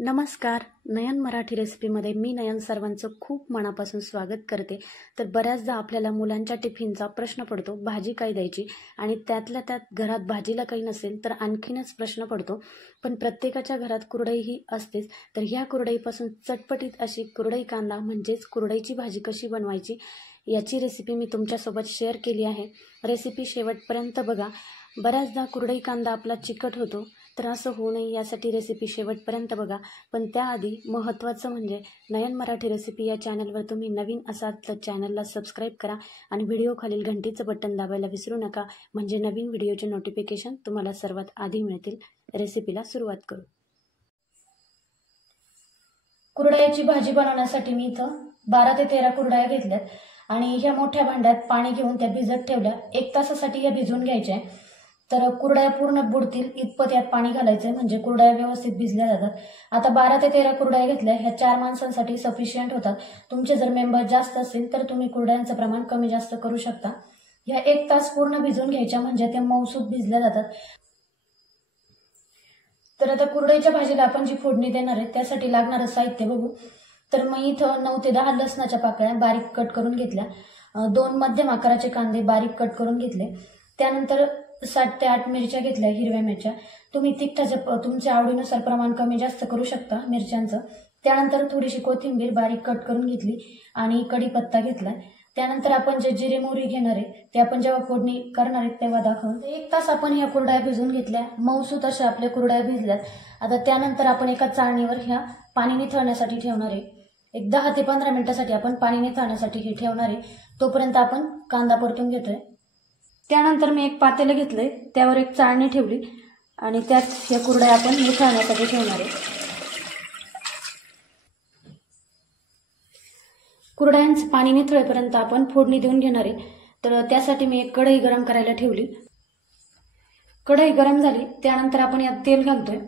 नमस्कार. नयन मराठी रेसिपीमध्ये मी नयन सर्वांचं खूप मनापासून स्वागत करते. तर बऱ्याचदा आपल्याला मुलांच्या टिफिनचा प्रश्न पडतो, भाजी काय द्यायची, आणि त्यातल्या त्यात घरात भाजीला काही नसेल तर आणखीनच प्रश्न पडतो. पण प्रत्येकाच्या घरात कुरडई ही असतेच. तर ह्या कुरडईपासून चटपटीत अशी कुरडई कांदा म्हणजेच कुरडईची भाजी कशी बनवायची याची रेसिपी मी तुमच्यासोबत शेअर केली आहे. रेसिपी शेवटपर्यंत बघा. बऱ्याचदा कुरडई कांदा आपला चिकट होतो, तर असं होऊ नये यासाठी रेसिपी शेवटपर्यंत बघा. पण त्याआधी महत्त्वाचं म्हणजे नयन मराठी रेसिपी या चॅनलवर तुम्ही नवीन असाल तर चॅनलला सबस्क्राईब करा आणि व्हिडिओ खालील घंटीचं बटन दाबायला विसरू नका, म्हणजे नवीन व्हिडिओचे नोटिफिकेशन तुम्हाला सर्वात आधी मिळतील. रेसिपीला सुरुवात करू. कुरडयाची भाजी बनवण्यासाठी मी इथं 12 ते 13 कुरडया घेतल्यात आणि ह्या मोठ्या भांड्यात पाणी घेऊन त्या भिजत ठेवल्या. 1 तासासाठी या भिजवून घ्यायच्या. तर कुरडया पूर्ण बुडतील इतपत यात पाणी घालायचं, म्हणजे कुरडया व्यवस्थित भिजल्या जातात. आता 12 ते 13 कुरडया घेतल्या. ह्या 4 माणसांसाठी सफिशियंट होतात. तुमचे जर मेंबर जास्त असतील तर तुम्ही कुरडयांचं प्रमाण कमी जास्त करू शकता. ह्या 1 तास पूर्ण भिजवून घ्यायच्या, म्हणजे त्या मऊसूत भिजल्या जातात. तर आता कुरडईच्या भाजीला आपण जी फोडणी देणार आहे त्यासाठी लागणारं साहित्य बघू. तर मी इथं 9 ते 10 लसणाच्या पाकळ्या बारीक कट करून घेतल्या. 2 मध्यम आकाराचे कांदे बारीक कट करून घेतले. त्यानंतर 7 ते 8 मिरच्या घेतल्या, हिरव्या मिरच्या. तुम्ही तिखटाच्या तुमच्या आवडीनुसार प्रमाण कमी जास्त करू शकता मिरच्यांचं. त्यानंतर थोडीशी कोथिंबीर बारीक कट करून घेतली आणि कढीपत्ता घेतलाय. त्यानंतर आपण जे जिरे मोहरी घेणार आहे ते आपण जेव्हा फोडणी करणार आहे तेव्हा दाखवून. 1 तास आपण ह्या कुरडया भिजवून घेतल्या. मऊसूत अशा आपल्या कुरडया भिजल्यात. आता त्यानंतर आपण एका चाळणीवर ह्या पाणी निथळण्यासाठी ठेवणार आहे. एक 10 ते 15 मिनिटासाठी आपण पाणी निथळण्यासाठी हे ठेवणार आहे. तोपर्यंत आपण कांदा परतून घेतोय. त्यानंतर मी एक पातेलं घेतलंय, त्यावर एक चाळणी ठेवली आणि त्यात ह्या कुरडया आपण निथळण्यासाठी ठेवणार आहे. कुरडयांचं पाणी निथळेपर्यंत आपण फोडणी देऊन घेणार आहे. तर त्यासाठी मी एक कढई गरम करायला ठेवली. कढई गरम झाली त्यानंतर आपण यात तेल घालतोय.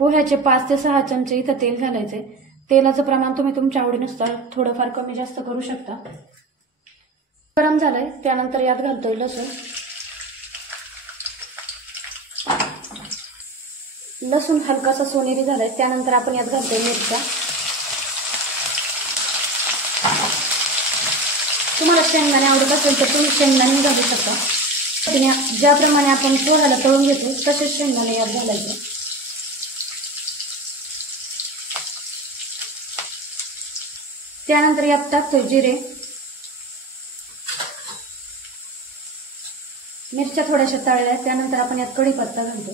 पोह्याचे 5 ते 6 चमचे इथं तेल घालायचे. तेलाचं प्रमाण तुम्ही तुमच्या आवडीनुसार थोडंफार कमी जास्त करू शकता. गरम झालंय त्यानंतर यात घालतोय लसूण. लसूण हलकासा सोनेरी झालाय त्यानंतर आपण यात घालतोय मिरच्या. तुम्हाला शेंगदाणे आवडत असेल तर तुम्ही शेंगदाणे घालू शकता. ज्याप्रमाणे आपण पोह्याला तळून घेतो तसेच शेंगदाणे यात घालायचे. त्यानंतर यात टाकतोय जिरे. मिरच्या थोड्याशा तळल्या त्यानंतर आपण यात कढीपत्ता घालतो.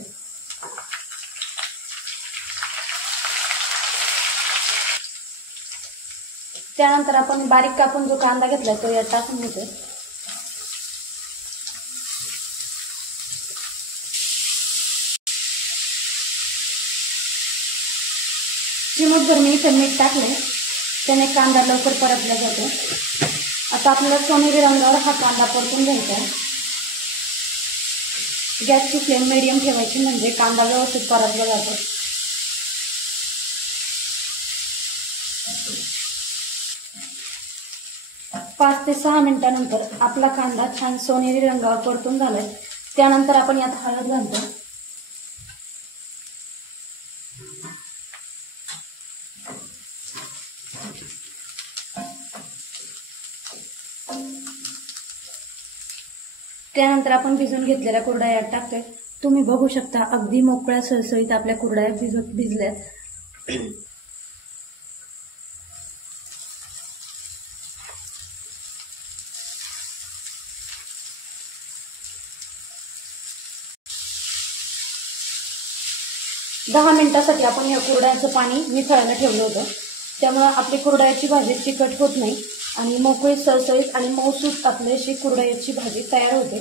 त्यानंतर आपण बारीक कापून जो कांदा घेतलाय तो यात टाकून घेतोय. चिमूटभर मी इथं मीठ टाकलंय, त्याने कांदा लवकर परतला जातो. आता आपल्याला सोनेरी रंगावर हा कांदा परतून घ्यायचा आहे. गॅसची फ्लेम मीडियम ठेवायची, म्हणजे कांदा व्यवस्थित परतला जातो. पाच ते 6 मिनिटानंतर आपला कांदा छान सोनेरी रंगावर परतून झालाय. त्यानंतर आपण यात हळद घालतो. त्यानंतर आपण भिजून घेतलेल्या कुरडया यात टाकतोय. तुम्ही बघू शकता अगदी मोकळ्या सळसळीत आपल्या कुरडया भिजल्यात. दहा मिनिटासाठी आपण या कुरडयांचं पाणी निथळायला ठेवलं होतं. त्यामुळे आपली कुरडयाची भाजी चिकट होत नाही आणि मोकळी सळसळीत आणि मऊसूत आपली अशी कुरडयाची भाजी तयार होते.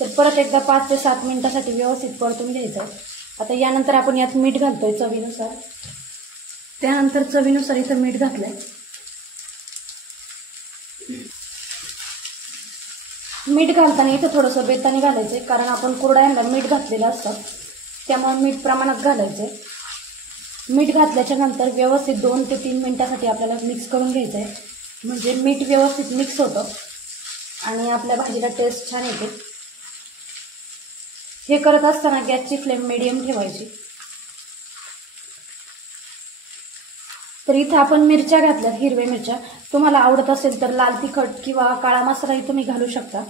तर परत एकदा 5 ते 7 मिनिटासाठी व्यवस्थित परतून घ्यायचं. आता यानंतर आपण यात मीठ घालतोय चवीनुसार. त्यानंतर चवीनुसार इथं मीठ घातलंय. मीठ घालताना इथं थोडंसं बेताने घालायचंय, कारण आपण कुरडयांना मीठ घातलेलं असतं त्यामुळे मीठ प्रमाणात घालायचंय. मीठ घातल्याच्या नंतर व्यवस्थित 2 ते 3 मिनिटासाठी आपल्याला मिक्स करून घ्यायचंय, म्हणजे मीठ व्यवस्थित मिक्स होतं आणि आपल्या भाजीला टेस्ट छान येते. हे करत असताना गॅसची फ्लेम मीडियम ठेवायची. तर इथं आपण मिरच्या घातल्यात, हिरव्या मिरच्या. तुम्हाला आवडत असेल तर लाल तिखट किंवा काळा मसालाही तुम्ही घालू शकता.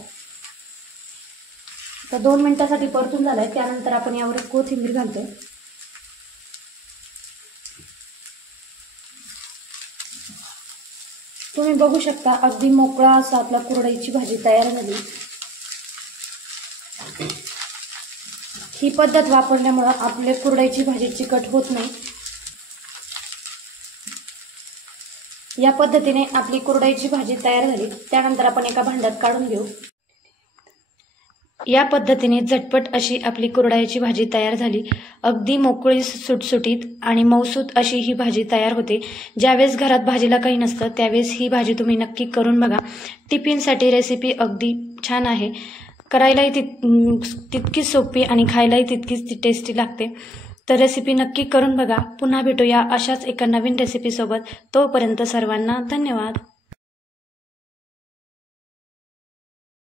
तर 2 मिनिटासाठी परतून झालाय. त्यानंतर आपण यावर कोथिंबीर घालतोय. तुम्ही बघू शकता अगदी मोकळा असा आपला कुरडईची भाजी तयार झाली. ही पद्धत वापरल्यामुळे आपले कुरडईची भाजी चिकट होत नाही. या पद्धतीने आपली कुरडईची भाजी तयार झाली. त्यानंतर आपण एका भांड्यात काढून घेऊ. या पद्धतीने झटपट अशी आपली कुरडईची भाजी तयार झाली. अगदी मोकळी, सुटसुटीत आणि मऊसूत अशी ही भाजी तयार होते. ज्यावेळेस घरात भाजीला काही नसतं त्यावेळेस ही भाजी तुम्ही नक्की करून बघा. टिफिनसाठी रेसिपी अगदी छान आहे. करायलाही तितकीच सोपी आणि खायलाही तितकीच टेस्टी लागते. तर रेसिपी नक्की करून बघा. पुन्हा भेटूया अशाच एका नवीन रेसिपीसोबत. तोपर्यंत सर्वांना धन्यवाद.